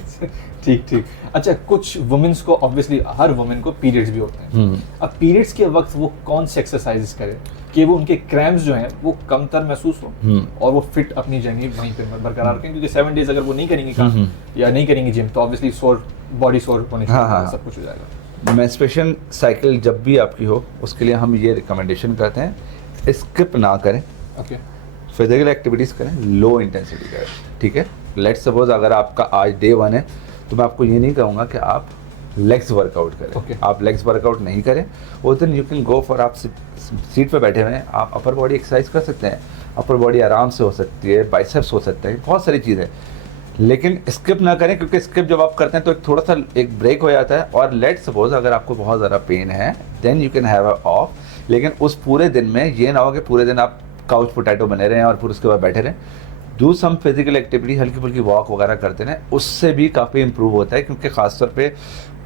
ठीक ठीक। अच्छा, कुछ वुमेन्स को, ऑब्वियसली हर वुमेन को पीरियड्स भी होते हैं, अब पीरियड्स के वक्त वो कौन से एक्सरसाइजेस करें कि वो उनके क्रैम्प्स जो हैं वो कमतर महसूस हो और वो फिट अपनी जर्नी वहीं पे बरकरार रखें, क्योंकि 7 डेज अगर वो नहीं करेंगे काम या नहीं करेंगे जिम तो ऑब्वियसली सोर बॉडी सोर होने से सब कुछ हो जाएगा। मेंस्ट्रुएशन साइकिल जब भी आपकी हो उसके लिए हम ये रिकमेंडेशन करते हैं, स्किप ना करें, ओके, फिजिकल एक्टिविटीज़ करें, लो इंटेंसिटी करें, ठीक है। लेट्स सपोज अगर आपका आज डे 1 है तो मैं आपको ये नहीं कहूँगा कि आप लेग्स वर्कआउट करें, Okay. आप लेग्स वर्कआउट नहीं करें, उस दिन यू कैन गो फॉर, आप सीट पे बैठे हुए हैं, आप अपर बॉडी एक्सरसाइज कर सकते हैं, अपर बॉडी आराम से हो सकती है, बाइसेप्स हो सकते हैं, बहुत सारी चीज़ें, लेकिन स्किप ना करें, क्योंकि स्किप जब आप करते हैं तो थोड़ा सा एक ब्रेक हो जाता है। और लेट्स सपोज अगर आपको बहुत ज़्यादा पेन है then you can have a off, लेकिन उस पूरे दिन में ये ना हो कि पूरे दिन आप काउच पोटैटो बने रहें और फिर उसके बाद बैठे रहें। डू सम फिजिकल एक्टिविटी, हल्की फुल्की वॉक वगैरह करते रहें, उससे भी काफ़ी इंप्रूव होता है, क्योंकि ख़ासतौर पे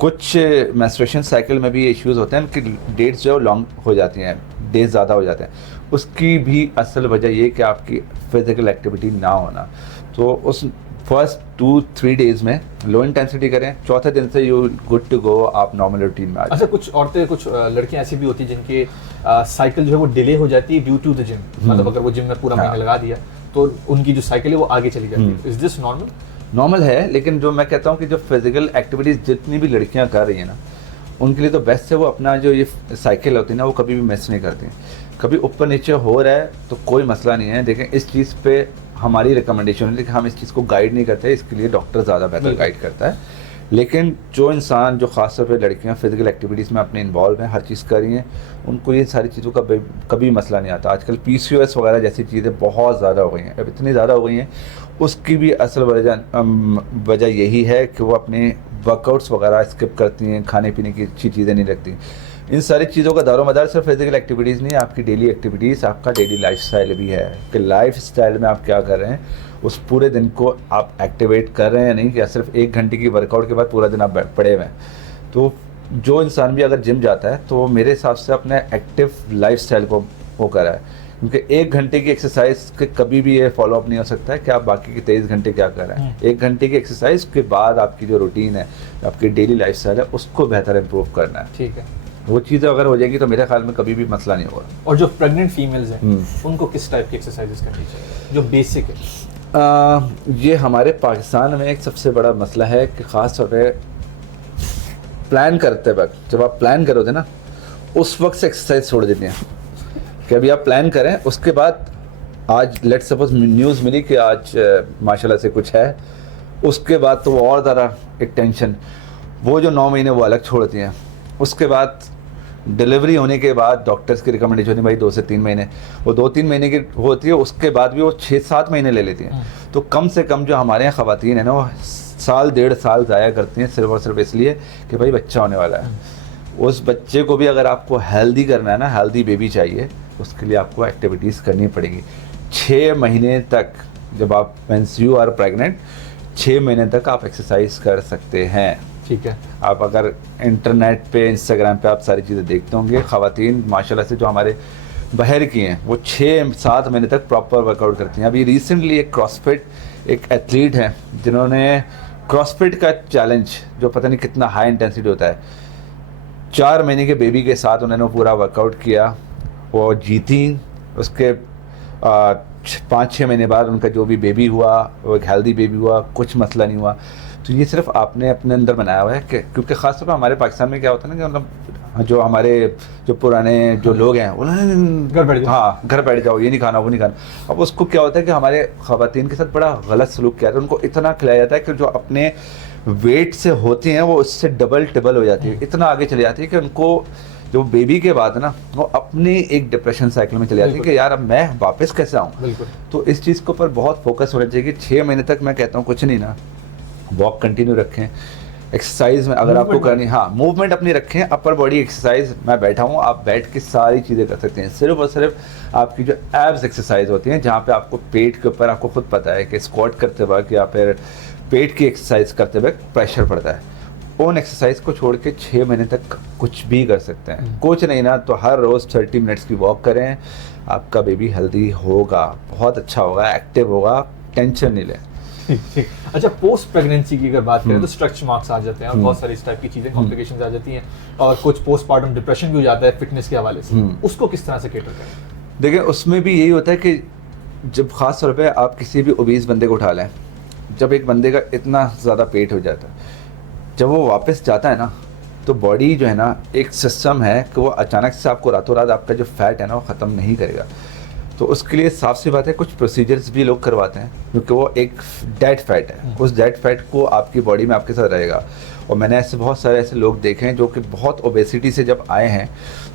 कुछ मेंस्ट्रुएशन साइकिल में भी इश्यूज़ होते हैं कि डेट्स जो लॉन्ग हो जाती हैं, डेज ज़्यादा हो जाते हैं, उसकी भी असल वजह ये कि आपकी फिजिकल एक्टिविटी ना होना। तो उस फर्स्ट 2-3 डेज में लो इंटेंसिटी करें, चौथे दिन से यू गुड टू गो, आप नॉर्मल रूटीन में आ जाए। अच्छा, कुछ औरतें, कुछ लड़कियां ऐसी भी होती हैं जिनके साइकिल जो है वो डिले हो जाती है ड्यू टू द जिम, मतलब अगर वो जिम में पूरा महीना लगा दिया तो उनकी जो साइकिल है वो आगे चली जाती है। Is this normal? नॉर्मल है, लेकिन जो मैं कहता हूँ कि जो फिजिकल एक्टिविटीज़ जितनी भी लड़कियाँ कर रही हैं ना, उनके लिए तो बेस्ट है वो अपना जो ये साइकिल होती है ना वो कभी भी मिस नहीं करती। कभी ऊपर नीचे हो रहा है तो कोई मसला नहीं है, देखें इस चीज़ पे हमारी रिकमेंडेशन है कि हम इस चीज़ को गाइड नहीं करते, इसके लिए डॉक्टर ज़्यादा बेहतर गाइड करता है। लेकिन जो इंसान, जो ख़ासतौर पे लड़कियां फिजिकल एक्टिविटीज़ में अपने इन्वॉल्व हैं, हर चीज़ कर रही हैं, उनको ये सारी चीज़ों का कभी मसला नहीं आता। आजकल PCOS वगैरह जैसी चीज़ें बहुत ज़्यादा हो गई हैं, अब इतनी ज़्यादा हो गई हैं, उसकी भी असल वजह यही है कि वो अपने वर्कआउट्स वगैरह स्किप करती हैं, खाने पीने की अच्छी चीज़ें नहीं रखती। इन सारी चीज़ों का दारोमदार सिर्फ फिजिकल एक्टिविटीज़ नहीं है, आपकी डेली एक्टिविटीज़, आपका डेली लाइफस्टाइल भी है कि लाइफस्टाइल में आप क्या कर रहे हैं, उस पूरे दिन को आप एक्टिवेट कर रहे हैं या नहीं, या सिर्फ 1 घंटे की वर्कआउट के बाद पूरा दिन आप पड़े हुए हैं। तो जो इंसान भी अगर जिम जाता है तो मेरे हिसाब से अपने एक्टिव लाइफस्टाइल को वो करा है, क्योंकि 1 घंटे की एक्सरसाइज के कभी भी ये फॉलो अप नहीं हो सकता है कि आप बाकी के 23 घंटे क्या कर रहे हैं। 1 घंटे की एक्सरसाइज के बाद आपकी जो रूटीन है, आपकी डेली लाइफस्टाइल है, उसको बेहतर इंप्रूव करना है। ठीक है, वो चीज़ें अगर हो जाएगी तो मेरे ख्याल में कभी भी मसला नहीं होगा। और जो प्रेग्नेंट फीमेल्स हैं उनको किस टाइप की एक्सरसाइजेस करनी चाहिए जो बेसिक है? ये हमारे पाकिस्तान में एक सबसे बड़ा मसला है कि ख़ास तौर पे प्लान करते वक्त, जब आप प्लान करोगे ना उस वक्त से एक्सरसाइज छोड़ देते हैं कि अभी आप प्लान करें, उसके बाद आज लेट्स सपोज न्यूज़ मिली कि आज माशाल्लाह से कुछ है, उसके बाद तो वो और ज़्यादा एक टेंशन, वो जो 9 महीने वो अलग छोड़ती हैं। उसके बाद डिलीवरी होने के बाद डॉक्टर्स की रिकमेंडेशन होती है भाई 2 से 3 महीने, वो 2-3 महीने की होती है, उसके बाद भी वो 6-7 महीने ले लेती हैं। तो कम से कम जो हमारे यहाँ ख़वातीन है ना वो 1.5 साल ज़ाया करती हैं सिर्फ और सिर्फ इसलिए कि भाई बच्चा होने वाला है। उस बच्चे को भी अगर आपको हेल्दी करना है ना, हेल्दी बेबी चाहिए, उसके लिए आपको एक्टिविटीज़ करनी पड़ेगी। 6 महीने तक, जब आप मीन्स यू आर प्रेगनेंट, 6 महीने तक आप एक्सरसाइज कर सकते हैं। ठीक है, आप अगर इंटरनेट पे, इंस्टाग्राम पे आप सारी चीज़ें देखते होंगे, ख़वातीन माशाल्लाह से जो हमारे बाहर की हैं वो 6-7 महीने तक प्रॉपर वर्कआउट करती हैं। अभी रिसेंटली एक क्रॉसफिट एक एथलीट हैं जिन्होंने क्रॉसफिट का चैलेंज, जो पता नहीं कितना हाई इंटेंसिटी होता है, 4 महीने के बेबी के साथ उन्होंने पूरा वर्कआउट किया, वो जीती। उसके 5-6 महीने बाद उनका जो भी बेबी हुआ वो एक हेल्दी बेबी हुआ, कुछ मसला नहीं हुआ। तो ये सिर्फ आपने अपने अंदर बनाया हुआ है कि क्योंकि ख़ासतौर पर हमारे पाकिस्तान में क्या होता है ना कि मतलब जो हमारे जो पुराने जो लोग हैं उन्होंने घर बैठ जाओ, हाँ घर बैठ जाओ, ये नहीं खाना वो नहीं खाना। अब उसको क्या होता है कि हमारे ख़वातीन के साथ बड़ा गलत सलूक किया जाता है, उनको इतना खिलाया जाता है कि जो अपने वेट से होती हैं वो उससे डबल टिबल हो जाती है, इतना आगे चली जाती है कि उनको जो बेबी के बाद ना वो अपनी एक डिप्रेशन साइकिल में चले जाती है कि यार अब मैं वापस कैसे आऊँ। तो इस चीज़ के ऊपर बहुत फोकस होना चाहिए कि 6 महीने तक मैं कहता हूँ कुछ नहीं ना, वॉक कंटिन्यू रखें, एक्सरसाइज में अगर आपको करनी, हाँ मूवमेंट अपनी रखें, अपर बॉडी एक्सरसाइज। मैं बैठा हूँ, आप बैठ के सारी चीज़ें कर सकते हैं। सिर्फ और सिर्फ आपकी जो एब्स एक्सरसाइज होती हैं जहाँ पे आपको पेट के ऊपर, आपको खुद पता है कि स्क्वाट करते वक्त या फिर पेट की एक्सरसाइज करते वक्त प्रेशर पड़ता है, उन एक्सरसाइज को छोड़ के 6 महीने तक कुछ भी कर सकते हैं। कुछ नहीं ना तो हर रोज़ 30 मिनट्स की वॉक करें, आपका बेबी हेल्दी होगा, बहुत अच्छा होगा, एक्टिव होगा, टेंशन नहीं लें। ठीक। अच्छा, पोस्ट प्रेगनेंसी की अगर बात करें तो स्ट्रेच मार्क्स आ जाते हैं और बहुत सारी इस टाइप की चीज़ें, कॉम्प्लिकेशंस आ जाती हैं, और कुछ पोस्टमार्टम डिप्रेशन भी हो जाता है फिटनेस के हवाले से। उसको किस तरह से कैटर करें? देखिए उसमें भी यही होता है कि जब ख़ास तौर पे आप किसी भी ओबीस बंदे को उठा लें, जब एक बंदे का इतना ज़्यादा पेट हो जाता है, जब वो वापस जाता है ना, तो बॉडी जो है ना, एक सिस्टम है कि वो अचानक से आपको रातों रात आपका जो फैट है ना वो ख़त्म नहीं करेगा। तो उसके लिए साफ सी बात है, कुछ प्रोसीजर्स भी लोग करवाते हैं क्योंकि वो एक डेड फैट है, उस डेड फैट को आपकी बॉडी में आपके साथ रहेगा। और मैंने ऐसे बहुत सारे ऐसे लोग देखे हैं जो कि बहुत ओबेसिटी से जब आए हैं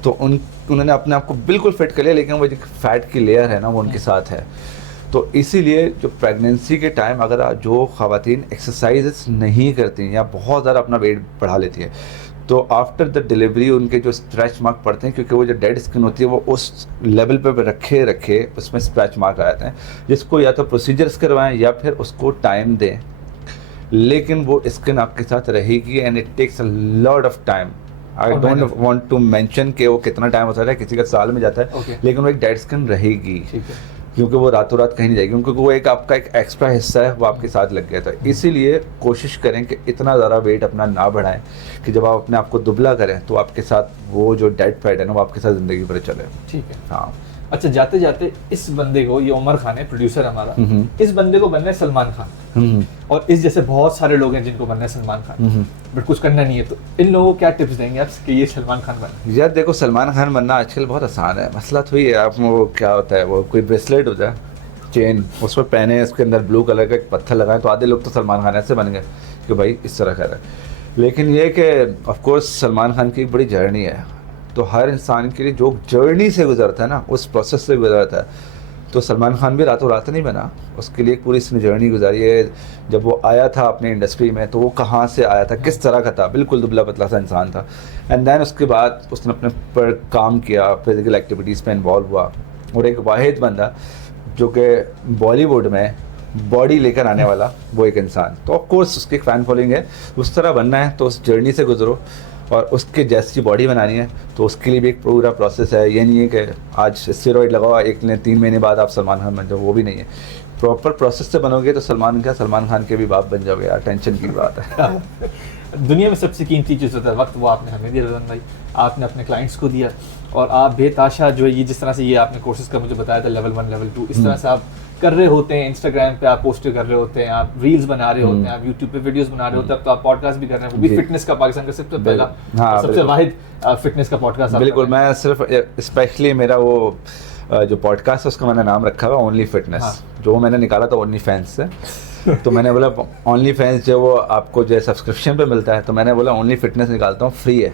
तो उन्होंने अपने आप को बिल्कुल फिट कर लिया, लेकिन वो जो फैट की लेयर है ना वो उनके साथ है। तो इसीलिए जो प्रेगनेंसी के टाइम अगर जो ख़वातीन एक्सरसाइजेस नहीं करती या बहुत ज़्यादा अपना वेट बढ़ा लेती है, तो आफ्टर द डिलीवरी उनके जो स्क्रैच मार्क पड़ते हैं, क्योंकि वो जो डेड स्किन होती है वो उस लेवल पे रखे उसमें स्क्रैच मार्क आ जाते हैं, जिसको या तो प्रोसीजर्स करवाएं या फिर उसको टाइम दें, लेकिन वो स्किन आपके साथ रहेगी and it takes a lot of time. I don't want to mention कि वो कितना टाइम होता है, किसी का साल में जाता है, लेकिन वो एक डेड स्किन रहेगी क्योंकि वो रातों रात कहीं नहीं जाएगी, क्योंकि वो एक आपका एक एक्स्ट्रा हिस्सा है वो आपके साथ लग गया था। इसीलिए कोशिश करें कि इतना ज़्यादा वेट अपना ना बढ़ाएं कि जब आप अपने आप को दुबला करें तो आपके साथ वो जो डेड फैट है ना वो आपके साथ ज़िंदगी भर चले। ठीक है। हाँ। अच्छा, जाते जाते इस बंदे को, ये उमर खान है प्रोड्यूसर हमारा, इस बंदे को बनना है सलमान खान, और इस जैसे बहुत सारे लोग हैं जिनको बनना है सलमान खान, बट कुछ करना नहीं है, तो इन लोगों को क्या टिप्स देंगे आप कि ये सलमान खान बने? यार देखो, सलमान खान बनना आजकल बहुत आसान है, मसला तो ये है, आप वो क्या होता है, वो कोई ब्रेसलेट हो जाए, चेन उस पर पहने, उसके अंदर ब्लू कलर का एक पत्थर लगाए, तो आधे लोग तो सलमान खान ऐसे बन गए कि भाई इस तरह का है। लेकिन ये कि ऑफ कोर्स सलमान खान की एक बड़ी जर्नी है, तो हर इंसान के लिए जो जर्नी से गुजरता है ना, उस प्रोसेस से गुजरता है, तो सलमान खान भी रातों रात नहीं बना, उसके लिए एक पूरी इसने जर्नी गुजारी है। जब वो आया था अपने इंडस्ट्री में तो वो कहाँ से आया था, किस तरह का था, बिल्कुल दुबला पतला सा इंसान था, एंड देन उसके बाद उसने अपने पर काम किया, फिजिकल एक्टिविटीज़ पे इन्वॉल्व हुआ, और एक वाहिद बंदा जो कि बॉलीवुड में बॉडी लेकर आने वाला वो एक इंसान, तो ऑफ कोर्स उसकी एक फ़ैन फॉलोइंग है। उस तरह बनना है तो उस जर्नी से गुजरो, और उसके जैसी बॉडी बनानी है तो उसके लिए भी एक पूरा प्रोसेस है। ये नहीं है कि आज स्टेरॉइड लगाओ 3 महीने बाद आप सलमान खान बन जाओ, वो भी नहीं है। प्रॉपर प्रोसेस से बनोगे तो सलमान खान के भी बाप बन जाओगे यार, टेंशन की बात है। दुनिया में सबसे कीमती चीज़ होता है वक्त, वो आपने हमें दिया रज़वान भाई, आपने अपने क्लाइंट्स को दिया, और आप बेताशा जो है ये जिस तरह से ये आपने कोर्सेज का मुझे बताया था लेवल 1 लेवल 2, इस तरह से आप कर रहे होते हैं, इंस्टाग्राम पे आप पोस्ट कर रहे होते हैं, आप रील्स बना रहे होते हैं, आप यूट्यूब पे वीडियोस बना रहे होते हैं, अब तो आप पॉडकास्ट भी कर रहे हैं, वो भी फिटनेस का, पाकिस्तान का सबसे पहला, सबसे वाहिद फिटनेस का पॉडकास्ट। बिल्कुल, मैं सिर्फ स्पेशली मेरा वो जो पॉडकास्ट है उसका मैंने नाम रखा हुआ ओनली फिटनेस, जो मैंने निकाला था ओनली फैंस से। तो मैंने बोला ओनली फैंस जो वो आपको जो सब्सक्रिप्शन पे मिलता है, तो मैंने बोला ओनली फिटनेस निकालता हूँ, फ्री है,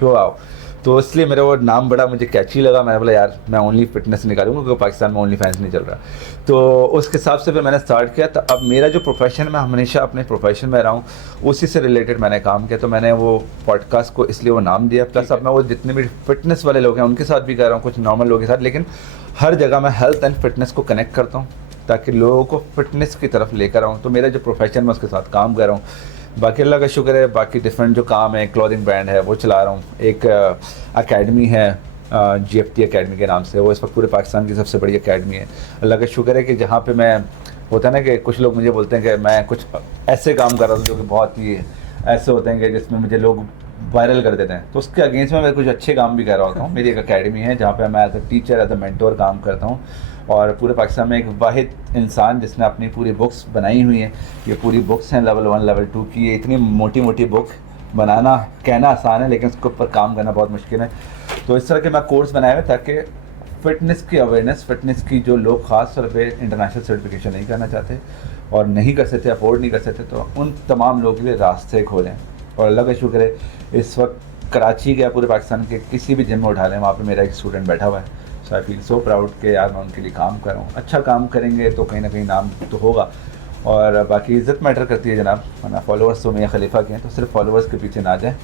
शो आओ। तो इसलिए मेरा वो नाम बड़ा मुझे कैची लगा, मैंने बोला यार मैं ओनली फिटनेस निकालूंगा क्योंकि पाकिस्तान में ओनली फैंस नहीं चल रहा। तो उस हिसाब से फिर मैंने स्टार्ट किया। तो अब मेरा जो प्रोफेशन, मैं हमेशा अपने प्रोफेशन में रहा हूँ, उसी से रिलेटेड मैंने काम किया, तो मैंने वो पॉडकास्ट को इसलिए वो नाम दिया। प्लस अब मैं वो जितने भी फिटनेस वाले लोग हैं उनके साथ भी कर रहा हूँ, कुछ नॉर्मल लोगों के साथ, लेकिन हर जगह मैं हेल्थ एंड फिटनेस को कनेक्ट करता हूँ ताकि लोगों को फिटनेस की तरफ लेकर आऊँ। तो मेरा जो प्रोफेशन मैं उसके साथ काम कर रहा हूँ। बाकी अल्लाह का शुक्र है, बाकी डिफरेंट जो काम है, क्लोथिंग ब्रांड है वो चला रहा हूँ, एक अकेडमी है GFT अकेडमी के नाम से, वो इस वक्त पूरे पाकिस्तान की सबसे बड़ी अकेडमी है। अल्लाह का शुक्र है कि जहाँ पे मैं, होता है ना कि कुछ लोग मुझे बोलते हैं कि मैं कुछ ऐसे काम कर रहा हूँ जो कि बहुत ही ऐसे होते हैं कि जिसमें मुझे लोग वायरल कर देते हैं, तो उसके अगेंस्ट में मैं कुछ अच्छे काम भी कर रहा होता हूँ। मेरी एक अकेडमी है जहाँ पे मैं as a teacher, as a mentor काम करता हूँ, और पूरे पाकिस्तान में एक वाहिद इंसान जिसने अपनी पूरी बुक्स बनाई हुई हैं। ये पूरी बुक्स हैं लेवल 1 लेवल 2 की। ये इतनी मोटी मोटी बुक बनाना, कहना आसान है लेकिन उसके ऊपर काम करना बहुत मुश्किल है। तो इस तरह के मैं कोर्स बनाए हुए ताकि फ़िटनेस की अवेयरनेस, फ़िटनेस की जो लोग ख़ास तौर पे इंटरनेशनल सर्टिफिकेशन नहीं करना चाहते और नहीं कर सकते, अफोर्ड नहीं कर सकते, तो उन तमाम लोगों के लिए रास्ते खोलें। और अल्लाह का शुक्र है इस वक्त कराची के, पूरे पाकिस्तान के किसी भी जिम में उठा लें, वहाँ पे मेरा एक स्टूडेंट बैठा हुआ है। सो आई फील सो प्राउड कि यार मैं उनके लिए काम कर रहा हूँ। अच्छा काम करेंगे तो कहीं ना कहीं नाम तो होगा, और बाकी इज़्ज़त मैटर करती है जनाब, वरना फॉलोअर्स तो मियां खलीफा के हैं, तो सिर्फ फॉलोअर्स के पीछे ना जाए,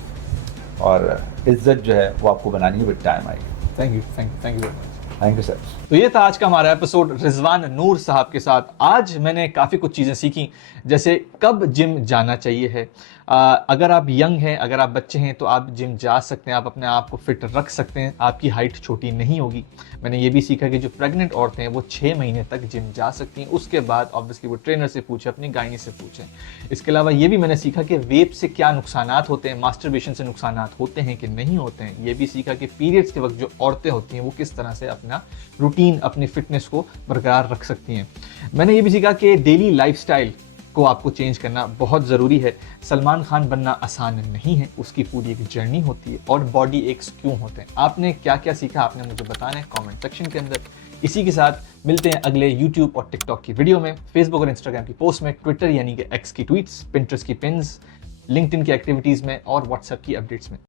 और इज़्ज़त जो है वो आपको बनानी है, विद टाइम आएगी। Thank you very much. Thank you sir. तो ये था आज का हमारा एपिसोड रिजवान नूर साहब के साथ। आज मैंने काफ़ी कुछ चीज़ें सीखी, जैसे कब जिम जाना चाहिए है। अगर आप यंग हैं, अगर आप बच्चे हैं तो आप जिम जा सकते हैं, आप अपने आप को फिट रख सकते हैं, आपकी हाइट छोटी नहीं होगी। मैंने ये भी सीखा कि जो प्रेग्नेंट औरतें हैं वो 6 महीने तक जिम जा सकती हैं, उसके बाद ऑब्वियसली वो ट्रेनर से पूछें, अपनी गायनी से पूछें। इसके अलावा ये भी मैंने सीखा कि वेप से क्या नुकसानात होते हैं, मास्टरबेशन से नुकसानात होते हैं कि नहीं होते हैं। ये भी सीखा कि पीरियड्स के वक्त जो औरतें होती हैं वो किस तरह से अपने अपना रूटीन, अपनी फिटनेस को बरकरार रख सकती हैं। मैंने ये भी सीखा कि डेली लाइफस्टाइल को आपको चेंज करना बहुत ज़रूरी है। सलमान खान बनना आसान नहीं है, उसकी पूरी एक जर्नी होती है और बॉडी एक्स क्यों होते हैं। आपने क्या क्या सीखा, आपने मुझे बताना है कमेंट सेक्शन के अंदर। इसी के साथ मिलते हैं अगले यूट्यूब और टिकटॉक की वीडियो में, फेसबुक और इंस्टाग्राम की पोस्ट में, ट्विटर यानी कि एक्स की ट्वीट्स, पिंटरेस्ट की पिन्स, लिंक्डइन की एक्टिविटीज़ में और व्हाट्सएप की अपडेट्स में।